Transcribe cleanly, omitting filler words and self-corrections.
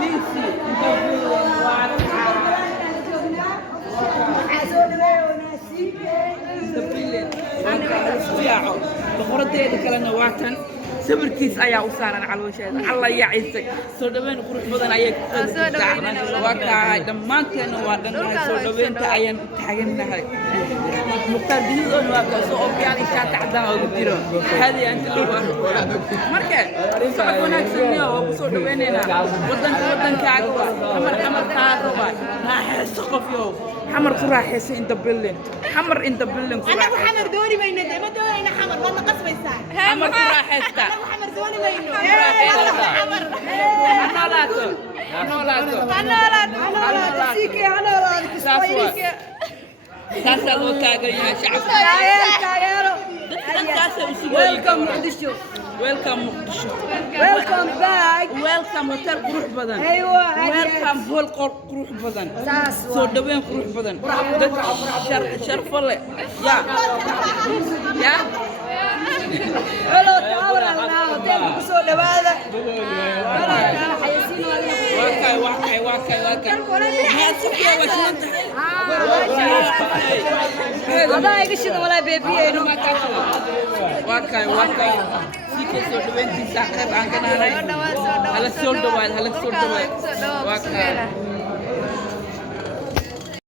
Lisi, boqoradeeda kalena waa tan sawirkiis ayaa u saaran caloosheeda alla yaa ciisay soo dhaweyn qurux badan ayay ku qadaysaa waa kaa dhammaanteena waa dhannahay soo dhaweynta ayaan u taagannahay muqtaar bihidoon waa ka soo ogyaan ishaa tacdaan ugu jiro hadi anta marka socod wanaagsan waa ku soo dhaweynaynaa wadankaaga waa xamar qaadaba raaxayso qof yow حمر كراحيسة in the building حمر in the building أنا أبو حمر دوري ما يندم ما دوري حمر ما نقص بيسار حمر كراحيسة أنا أبو حمر دوري ما يندم حمر أنا سيكي أنا لا ساسا لو تاغيا شعب تاغيرو ويلكم مقدشو ويلكم مقدشو ويلكم باك ويلكم هوتيل قروح بدن أيوة ويلكم هول قروح بدن سو دوين قروح بدن شرف الله يا علو تاور الله هوتيل كسو دواده واكاي ما سوقيا وشنت هذا يقشد ولا بيبي واكاي سيكي سو دوين تي ساقب عن كنا هلا سول دوال واكاي